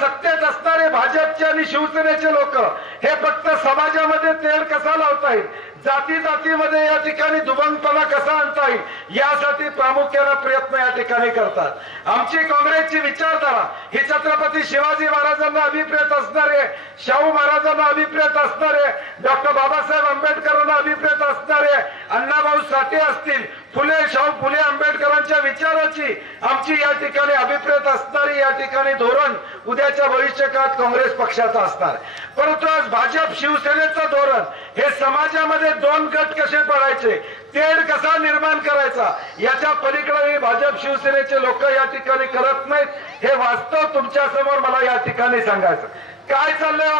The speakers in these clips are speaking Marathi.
सत्तेत असणारे भाजपचे आणि शिवसेनेचे लोक हे फक्त समाजामध्ये तेल कसा लावता येईल, जाती जातीमध्ये या ठिकाणी दुबंगपणा कसा आणता येईल यासाठी प्रामुख्याने प्रयत्न या ठिकाणी करतात। आमची काँग्रेसची विचारधारा ही छत्रपती शिवाजी महाराजांना अभिप्रेत असणारे, शाहू महाराजांना अभिप्रेत असणारे, डॉक्टर बाबासाहेब आंबेडकरांना अभिप्रेत असणारे, अण्णाभाऊ साठे असतील, फुले शाहू फुले आंबेडकरांच्या विचाराची आमची या ठिकाणी अभिप्रेत असणारी या ठिकाणी धोरण उद्याच्या भविष्यकाळात काँग्रेस पक्षाचा असणार। परंतु आज भाजप शिवसेनेचं धोरण हे समाजामध्ये दोन गट कसे पडायचे, तेढ कसा निर्माण करायचा याच्या पलीकडे भाजप शिवसेनेचे लोक या ठिकाणी करत नाहीत। हे वास्तव तुमच्या समोर मला या ठिकाणी सांगायचं। काय चाललंय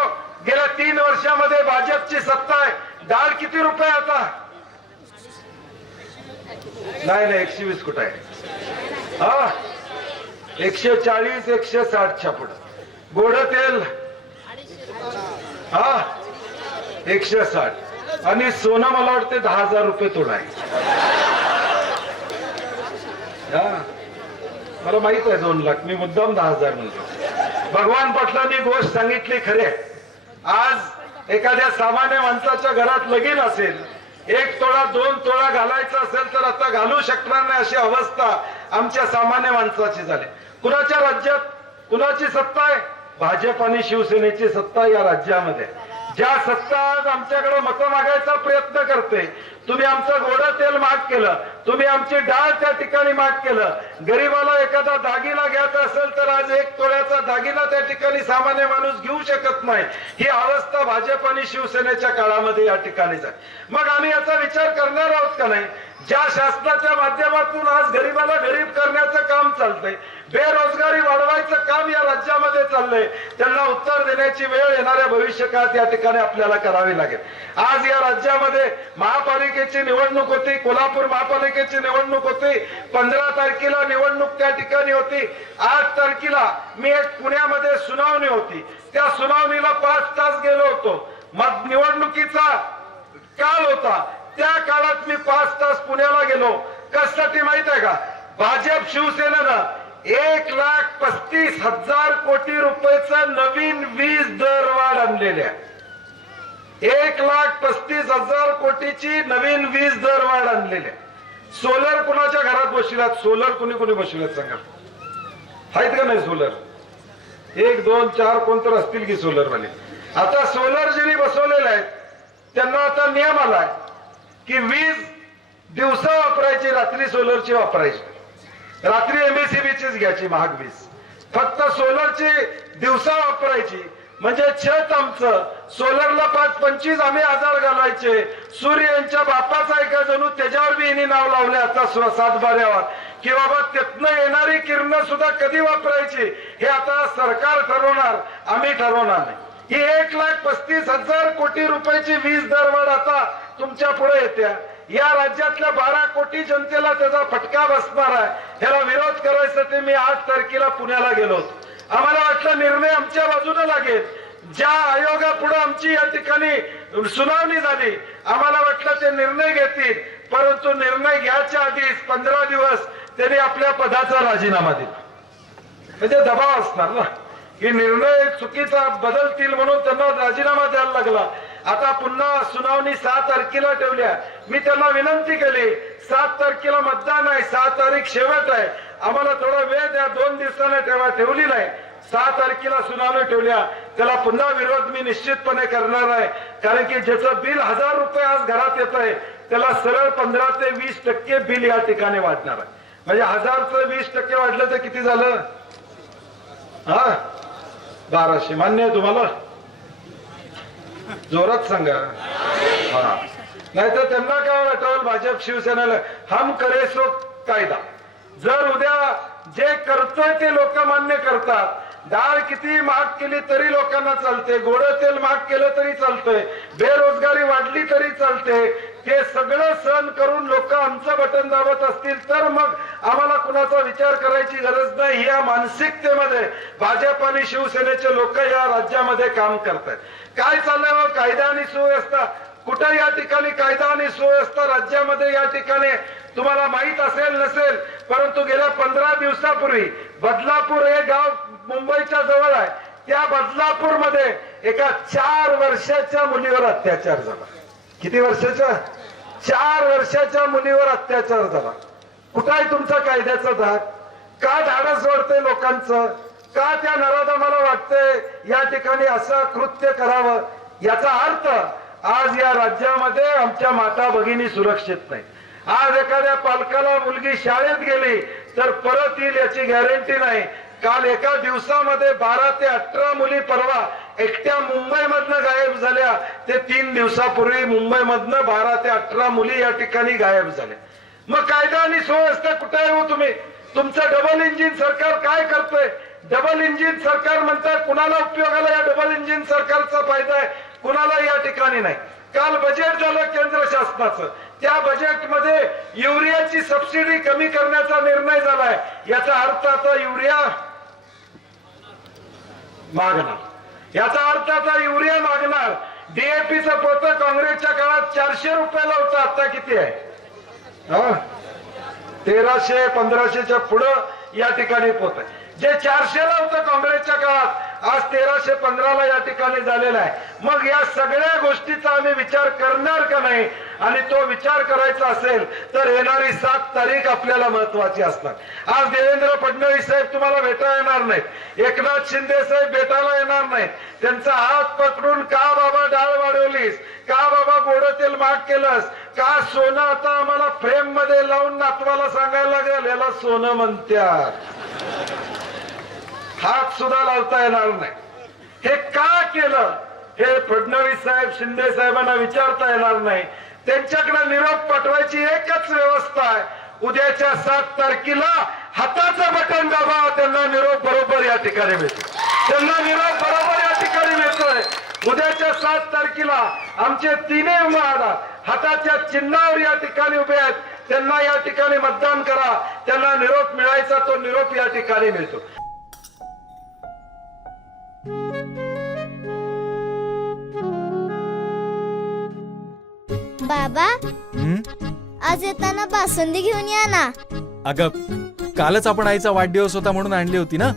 गेल्या 3 वर्षामध्ये भाजपची सत्ता आहे, डाळ किती रुपये आता? नाही 120 कुठं आहे? हा 140 160च्या पुढे। गोड तेल हा 160 आणि सोनं मला वाटते 10,000 रुपये तोडा आहे। मला माहित आहे 2 लाख, मी मुद्दाम 10,000 म्हणतो। भगवान पाटलांनी गोष्ट सांगितली खरे। आज एखाद्या सामान्य माणसाच्या घरात लगीन असेल, 1 तोळा 2 तोळा घालायचा असेल तर आता घालू शकणार नाही अशी अवस्था आमच्या सामान्य माणसाची झाली। कुणाच्या राज्यात कुणाची सत्ता आहे? भाजप आणि शिवसेनेची सत्ता या राज्यामध्ये। ज्या सत्ता आज आमच्याकडे मतं मागायचा प्रयत्न करते, तुम्ही आमचं गोडं तेल माग केलं, तुम्ही आमची डाळ त्या ठिकाणी माग केलं, गरीबाला एखादा दागिना घ्यायचा असेल तर आज 1 तोळ्याचा दागिना त्या ठिकाणी सामान्य माणूस घेऊ शकत नाही। ही अवस्था भाजप आणि शिवसेनेच्या काळामध्ये या ठिकाणीच आहे। मग आम्ही याचा विचार करणार आहोत का नाही? ज्या शासनाच्या माध्यमातून आज गरीबाला गरीब करण्याचं काम चालतंय, बेरोजगारी वाढवायचं काम या राज्यामध्ये चाललंय, त्यांना उत्तर देण्याची वेळ येणाऱ्या भविष्यकाळात या ठिकाणी आपल्याला करावी लागेल। आज या राज्यामध्ये महापालिकेची निवडणूक होती, कोल्हापूर महापालिकेची निवडणूक होती, 15 तारखेला निवडणूक त्या ठिकाणी होती, 8 तारखेला मी एक पुण्यामध्ये सुनावणी होती, त्या सुनावणीला 5 तास गेलो होतो। मग निवडणुकीचा काळ होता, त्या काळात मी 5 तास पुण्याला गेलो। कशासाठी माहित आहे का? भाजप शिवसेनेनं 1,35,000 कोटी रुपयाचा नवीन वीज दरवाढ आणलेली आहे। 1,35,000 कोटीची नवीन वीज दरवाढ आणलेली आहे। सोलर कुणाच्या घरात बसविलात? सोलर कुणी बसविलात सांगा? आहेत का नाही सोलर? 1 2 4 कोणतर असतील की सोलर वाले। आता सोलर ज्यांनी बसवलेले आहेत त्यांना आता नियम आलाय की वीज दिवसा वापरायची, रात्री सोलरची वापरायची। रात्री एमएससीबीचीच घ्यायची महाग वीज, फक्त सोलरची दिवसा वापरायची। म्हणजे छत आमचं सोलरला 5-25 आम्ही 1000 घालायचे। सूर्य यांच्या बापाचा एका जणू त्याच्यावर बी यांनी नाव लावले आता 7/12 की बाबा त्यातनं येणारी किरण सुद्धा कधी वापरायची हे आता सरकार ठरवणार, आम्ही ठरवणार नाही। ही 1,35,000 कोटी रुपयाची वीज दरवाढ आता तुमच्या पुढे येत्या। या राज्यातल्या 12 कोटी जनतेला त्याचा फटका बसणार आहे। ह्याला विरोध करायसाठी मी 8 तारखेला पुण्याला गेलो होतो। आम्हाला वाटलं निर्णय आमच्या बाजूने लागेल। ज्या आयोगापुढे आमची या ठिकाणी सुनावणी झाली, आम्हाला वाटलं ते निर्णय घेतील, परंतु निर्णय घ्यायच्या आधीच 15 दिवस त्यांनी आपल्या पदाचा राजीनामा दिला। म्हणजे दबाव असणार ना की निर्णय चुकीचा बदलतील म्हणून त्यांना राजीनामा द्यायला लागला। आता पुन्हा सुनावणी 6 तारखेला ठेवल्या। मी त्यांना विनंती केली 7 तारखेला मतदान आहे, 6 तारीख शेवट आहे, आम्हाला थोडा वेळ द्या, 2 दिवसाने ठेवा। ठेवली नाही, 6 तारखेला सुनावणी ठेवल्या। त्याला पुन्हा विरोध मी निश्चितपणे करणार आहे, कारण की ज्याचं बिल 1000 रुपये आज घरात येत आहे त्याला सरळ 15 ते 20% बिल या ठिकाणी वाढणार आहे। म्हणजे 1000चं 20% वाढलं तर किती झालं? 1200। मान्य आहे तुम्हाला? जोरात सांगा। नाहीतर त्यांना काय वाटलं भाजप शिवसेनेला हम करे सो कायदा। जर उद्या जे करतोय ते लोक मान्य करतात, डाळ किती महाग केली तरी लोकांना चालते, गोडं तेल महाग केलं तरी चालतंय, बेरोजगारी वाढली तरी चालते, ते सगळं सहन करून लोक आमचं बटन दाबत असतील तर मग आम्हाला कुणाचा विचार करायची गरज नाही। या मानसिकतेमध्ये भाजप आणि शिवसेनेचे लोक या राज्यामध्ये काम करतात। काय चाललंय मग? कायदा आणि सुव्यवस्था कुठे या ठिकाणी कायदा आणि सुव्यवस्था राज्यामध्ये या ठिकाणी तुम्हाला माहित असेल नसेल, परंतु गेल्या 15 दिवसापूर्वी बदलापूर हे गाव मुंबईच्या जवळ आहे, त्या बदलापूरमध्ये एका 4 वर्षाच्या मुलीवर अत्याचार झाला. किती वर्षाच्या? 4 वर्षाच्या मुलीवर अत्याचार झाला. कुठं आहे तुमचा कायद्याचा धाक? का धाडस वाढतंय लोकांचं? का त्या नराधमाला वाटतंय या ठिकाणी असं कृत्य करावं? याचा अर्थ आज या राज्यामध्ये आमच्या माता भगिनी सुरक्षित नाही. आज एखाद्या पालकाला मुलगी शाळेत गेली तर परत येईल याची गॅरंटी नाही. काल एका दिवसामध्ये 12 ते 18 मुली परवा एकट्या मुंबईमधनं गायब झाल्या. ते 3 दिवसापूर्वी मुंबईमधनं 12 ते 18 मुली या ठिकाणी गायब झाल्या. मग कायदा आणि सुव्यवस्था कुठे आहे हो तुम्ही? तुमचं डबल इंजिन सरकार काय करतंय? डबल इंजिन सरकार म्हणतात, कुणाला उपयोगाला या डबल इंजिन सरकारचा फायदा आहे? कुणाला या ठिकाणी नाही. काल बजेट झालं केंद्र शासनाचं. त्या बजेटमध्ये युरियाची सबसिडी कमी करण्याचा निर्णय झालाय. याचा अर्थ आता युरिया मागणार. याचा अर्थ आता युरिया मागणार. डीएपीचं पोतं काँग्रेसच्या काळात 400 रुपयाला होतं. आता किती आहे? 1300-1500च्या पुढं या ठिकाणी पोत आहे. जे 400ला होतं काँग्रेसच्या काळात आज 1315ला या ठिकाणी झालेला आहे. मग या सगळ्या गोष्टीचा आम्ही विचार करणार का नाही? आणि तो विचार करायचा असेल तर येणारी 7 तारीख आपल्याला महत्वाची असणार. आज देवेंद्र फडणवीस साहेब तुम्हाला भेटायला येणार नाहीत. एकनाथ शिंदे साहेब भेटायला येणार नाहीत. त्यांचा हात पकडून का बाबा डाळ वाढवलीस, का बाबा गोड तेल महाग केलंस, का सोनं आता आम्हाला फ्रेम मध्ये लावून नातवाला सांगायला लागेल याला सोनं म्हणतात, हात सुद्धा लावता येणार नाही. हे का केलं हे फडणवीस साहेब शिंदे साहेबांना विचारता येणार नाही. त्यांच्याकडे निरोप पाठवायची एकच व्यवस्था आहे. उद्याच्या 7 तारखेला हाताचं बटन दाबा, त्यांना निरोप बरोबर या ठिकाणी मिळतो. त्यांना निरोप बरोबर या ठिकाणी मिळतोय. उद्याच्या 7 तारखेला आमचे 3 उमेदवार हाताच्या चिन्हावर या ठिकाणी उभे आहेत. त्यांना या ठिकाणी मतदान करा. त्यांना निरोप मिळायचा तो निरोप या ठिकाणी मिळतो. बाबा, आज येताना बासुंदी घेऊन या ना. अगं, कालच आपण आईचा वाढदिवस होता म्हणून आणली होती ना.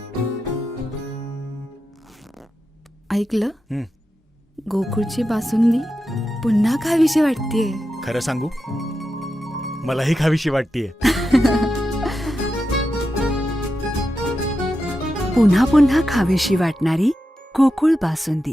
ऐकलं? गोकुळची बासुंदी पुन्हा खावीशी वाटतेय. खरं सांगू, मलाही खावीशी वाटतेय. पुन्हा पुन्हा खावीशी वाटणारी गोकुळ बासुंदी.